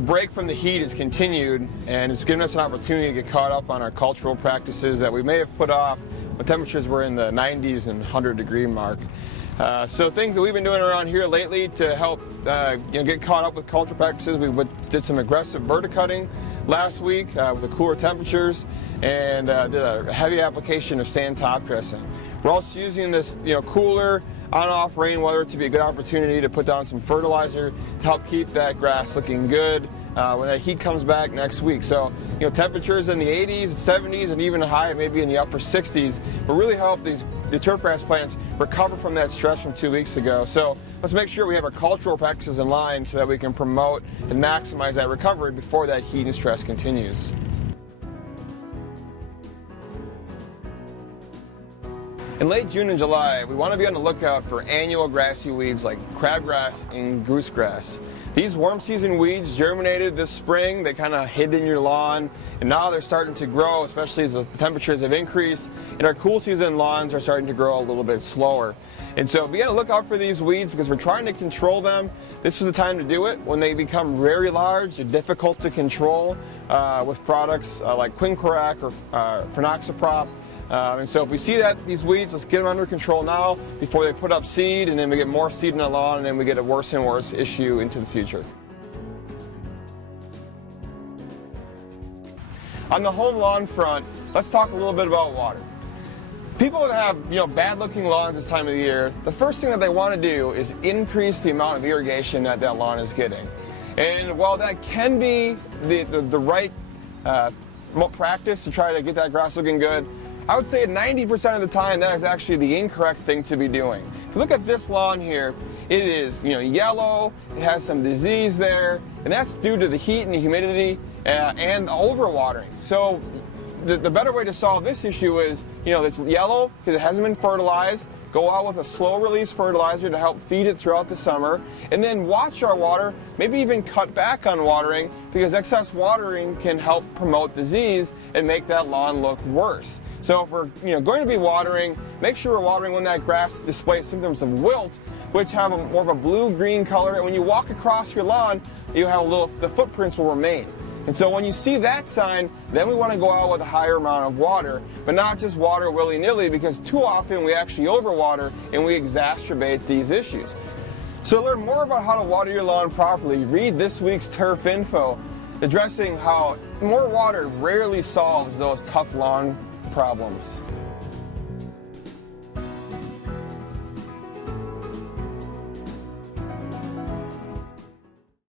The break from the heat has continued, and it's given us an opportunity to get caught up on our cultural practices that we may have put off when temperatures were in the 90s and 100-degree mark. So things that we've been doing around here lately to help get caught up with cultural practices, we did some aggressive verticutting last week with the cooler temperatures, and did a heavy application of sand top dressing. We're also using this cooler on-off rain weather to be a good opportunity to put down some fertilizer to help keep that grass looking good when that heat comes back next week. So temperatures in the 80s, 70s, and even high maybe in the upper 60s will really help the turf grass plants recover from that stress from 2 weeks ago. So let's make sure we have our cultural practices in line so that we can promote and maximize that recovery before that heat and stress continues. In late June and July, we want to be on the lookout for annual grassy weeds like crabgrass and goosegrass. These warm season weeds germinated this spring. They kind of hid in your lawn, and now they're starting to grow, especially as the temperatures have increased, and our cool season lawns are starting to grow a little bit slower. And so be on the lookout for these weeds because we're trying to control them. This is the time to do it. When they become very large, they're difficult to control with products like quinclorac or phenoxyprop. And so if we see these weeds, let's get them under control now before they put up seed, and then we get more seed in the lawn, and then we get a worse and worse issue into the future. On the home lawn front, let's talk a little bit about water. People that have bad-looking lawns this time of the year, the first thing that they want to do is increase the amount of irrigation that lawn is getting. And while that can be the right practice to try to get that grass looking good, I would say 90% of the time that is actually the incorrect thing to be doing. If you look at this lawn here, it is yellow, it has some disease there, and that's due to the heat and the humidity and overwatering. So the better way to solve this issue is, it's yellow because it hasn't been fertilized. Go out with a slow release fertilizer to help feed it throughout the summer, and then watch our water, maybe even cut back on watering because excess watering can help promote disease and make that lawn look worse. So if we're going to be watering, make sure we're watering when that grass displays symptoms of wilt, which have more of a blue-green color, and when you walk across your lawn, the footprints will remain. And so when you see that sign, then we want to go out with a higher amount of water, but not just water willy-nilly, because too often we actually overwater and we exacerbate these issues. So to learn more about how to water your lawn properly, read this week's Turf Info, addressing how more water rarely solves those tough lawn problems.